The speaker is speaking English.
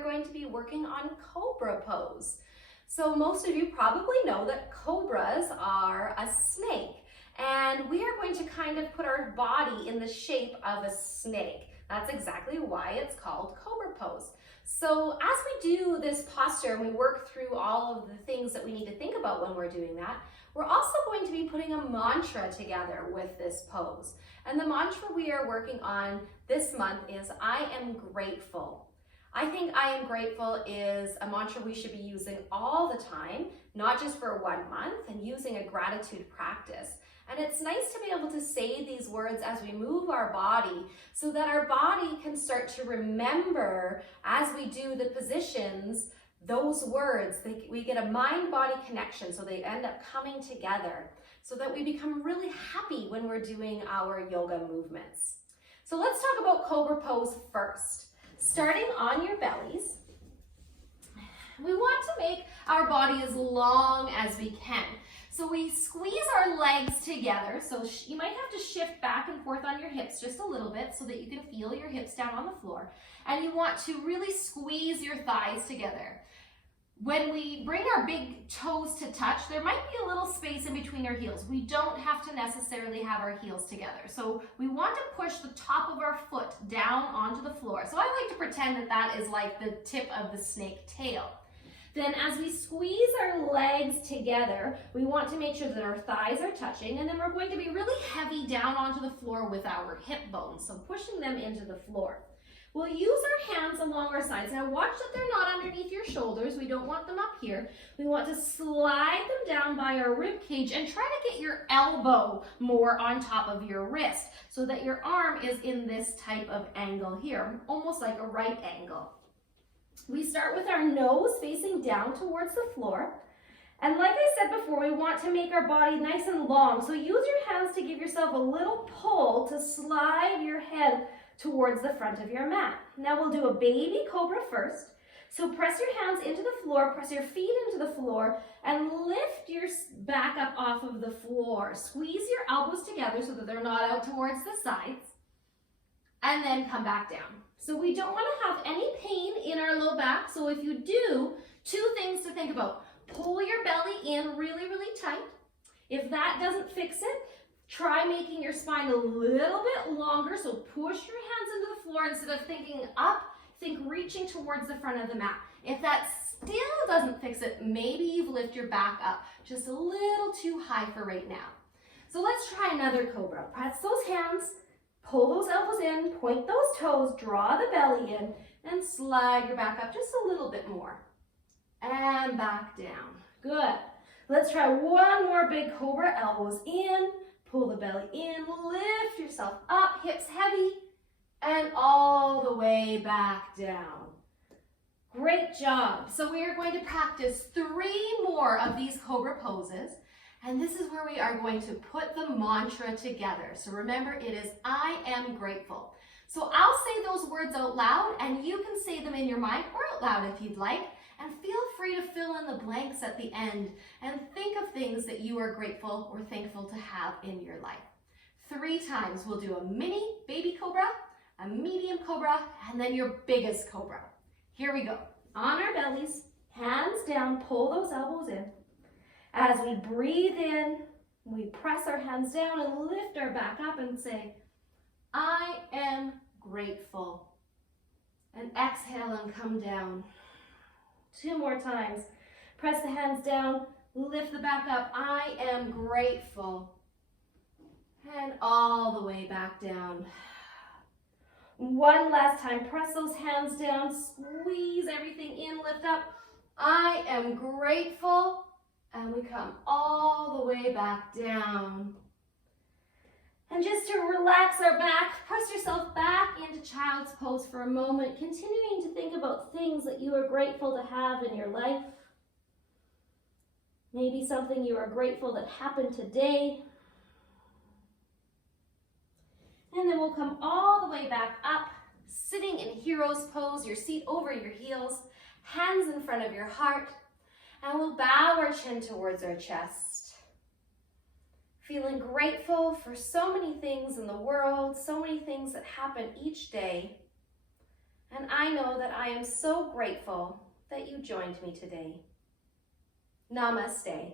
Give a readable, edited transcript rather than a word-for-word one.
are going to be working on Cobra Pose. So most of you probably know that cobras are a snake, and we are going to kind of put our body in the shape of a snake. That's exactly why it's called Cobra Pose. So as we do this posture and we work through all of the things that we need to think about when we're doing that, we're also going to be putting a mantra together with this pose. And the mantra we are working on this month is, I am grateful. I think I am grateful is a mantra we should be using all the time, not just for 1 month, and using a gratitude practice. And it's nice to be able to say these words as we move our body so that our body can start to remember as we do the positions, those words. We get a mind-body connection, so they end up coming together so that we become really happy when we're doing our yoga movements. So let's talk about Cobra Pose first. Starting on your bellies, we want to make our body as long as we can. So we squeeze our legs together. So you might have to shift back and forth on your hips just a little bit so that you can feel your hips down on the floor. And you want to really squeeze your thighs together. When we bring our big toes to touch, there might be a little space in between our heels. We don't have to necessarily have our heels together. So we want to push the top of our foot down onto the floor. So I like to pretend that that is like the tip of the snake tail. Then as we squeeze our legs together, we want to make sure that our thighs are touching, and then we're going to be really heavy down onto the floor with our hip bones, so pushing them into the floor. We'll use our hands along our sides. Now watch that they're not underneath your shoulders. We don't want them up here. We want to slide them down by our rib cage and try to get your elbow more on top of your wrist so that your arm is in this type of angle here, almost like a right angle. We start with our nose facing down towards the floor. And like I said before, we want to make our body nice and long. So use your hands to give yourself a little pull to slide your head towards the front of your mat. Now we'll do a baby cobra first. So press your hands into the floor, press your feet into the floor, and lift your back up off of the floor. Squeeze your elbows together so that they're not out towards the sides, and then come back down. So we don't want to have any pain in our low back. So if you do, 2 things to think about. Pull your belly in really, really tight. If that doesn't fix it, try making your spine a little bit longer. So push your hands into the floor instead of thinking up, think reaching towards the front of the mat. If that still doesn't fix it, maybe you've lifted your back up just a little too high for right now. So let's try another cobra. Press those hands, pull those elbows in, point those toes, draw the belly in, and slide your back up just a little bit more. And back down. Good. Let's try one more big cobra. Elbows in, pull the belly in, lift yourself up, hips heavy, and all the way back down. Great job. So we are going to practice 3 more of these cobra poses. And this is where we are going to put the mantra together. So remember, it is, I am grateful. So I'll say those words out loud, and you can say them in your mind or out loud if you'd like. And feel free to fill in the blanks at the end and think of things that you are grateful or thankful to have in your life. 3 times. We'll do a mini baby cobra, a medium cobra, and then your biggest cobra. Here we go. On our bellies, hands down, pull those elbows in. As we breathe in, we press our hands down and lift our back up and say, I am grateful. And exhale and come down. 2 more times. Press the hands down, lift the back up. I am grateful. And all the way back down. One last time. Press those hands down, squeeze everything in, lift up. I am grateful. And we come all the way back down. And just to relax our back, press yourself back into child's pose for a moment, continuing to think about things that you are grateful to have in your life. Maybe something you are grateful that happened today. And then we'll come all the way back up, sitting in hero's pose, your seat over your heels, hands in front of your heart, and we'll bow our chin towards our chest. Feeling grateful for so many things in the world, so many things that happen each day. And I know that I am so grateful that you joined me today. Namaste.